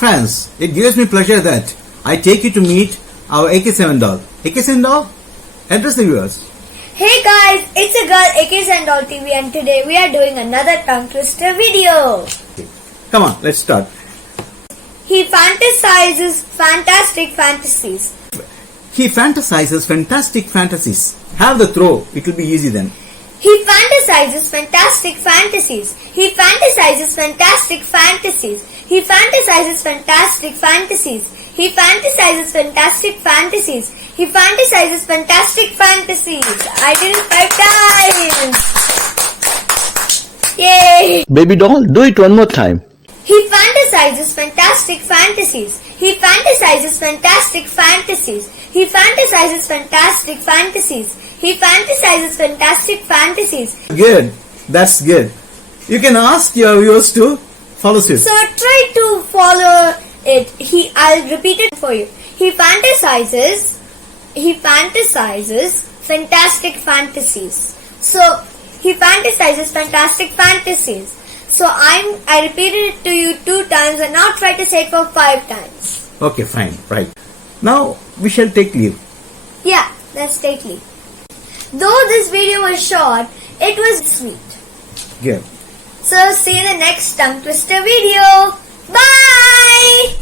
friends, it gives me pleasure that I take you to meet our AK7DOLL. AK7DOLL, address the viewers. Hey guys, it's a girl AK7DOLL TV and today we are doing another tongue twister video. Come on, let's start. He fantasizes fantastic fantasies. He fantasizes fantastic fantasies. Have the throw, it will be easy then. He fantasizes fantastic fantasies. He fantasizes fantastic fantasies. He fantasizes fantastic fantasies. He fantasizes fantastic fantasies. He fantasizes fantastic fantasies. I did it 5 times. Yay! Baby doll, do it one more time. He fantasizes fantastic fantasies. He fantasizes fantastic fantasies. He fantasizes fantastic fantasies. He fantasizes fantastic fantasies. Good, that's good. You can ask your viewers to follow suit. So try to follow it. I'll repeat it for you. He fantasizes fantastic fantasies. So he fantasizes fantastic fantasies. So I repeated it to you 2 times and now try to say it for 5 times. Okay, fine, right. Now we shall take leave. Yeah, let's take leave. Though this video was short, it was sweet. Good. So see you in the next tongue twister video. Bye!